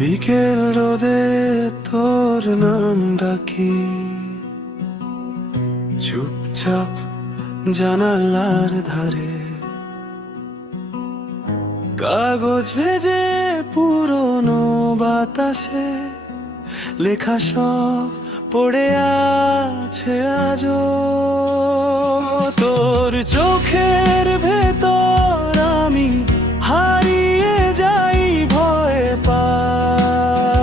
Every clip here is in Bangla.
বিকেল রোদে তোর নাম ডাকি, চুপচাপ জানালার ধারে কাগজ ভেজে পুরনো বাতাসে লেখা সব পড়ে আছে আজও। তোর চোখের ভেতর আমি হারিয়ে যাই, ভয় পাই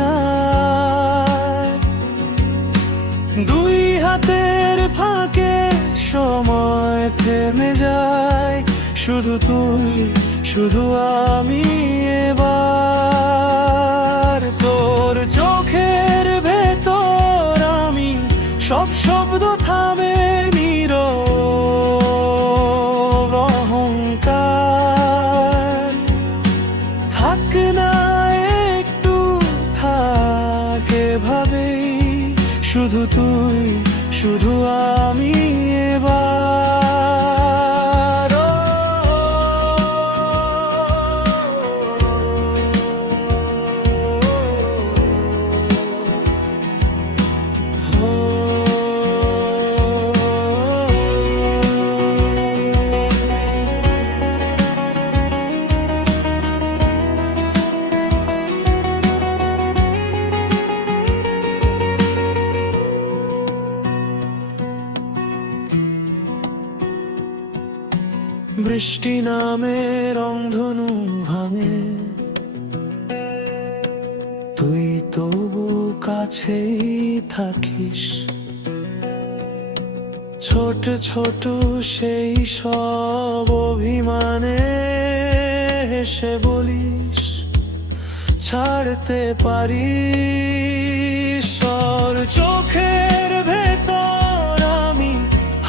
না। দুই হাতের ফাঁকে সময় থেমে যায়, শুধু তুই শুধু আমি এবার। তোর চোখের ভেতর আমি সব শব্দ থামে, নীরব অহংকার। থাক না একটু, থাকে ভাবেই, শুধু তুই শুধু আমি এবার। বৃষ্টি নামে রংধনু ভাঙে, তুই তবু কাছেই থাকিস। ছোট ছোট সেই সব অভিমানে হেসে বলিস ছাড়তে পারিস। ওর চোখের ভেতর আমি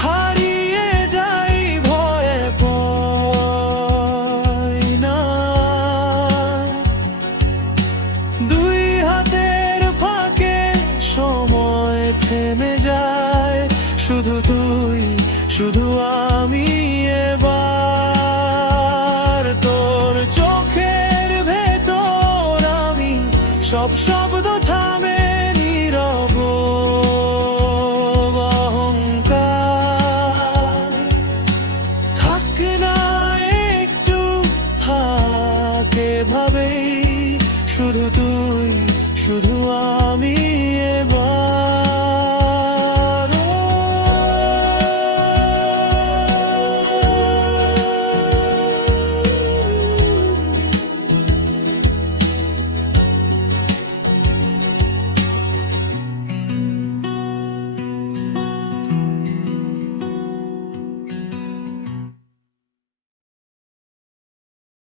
হারিয়ে যাই, ভয়ে পাই না। দুই হাতের ফাঁকে সময় থেমে যায়, শুধু তুই শুধু আমি এবার। তোর চোখের ভেতর আমি সব শব্দ থামে, নীরব অহংকার। থাক না একটু, থাকে ভাবেই, শুধু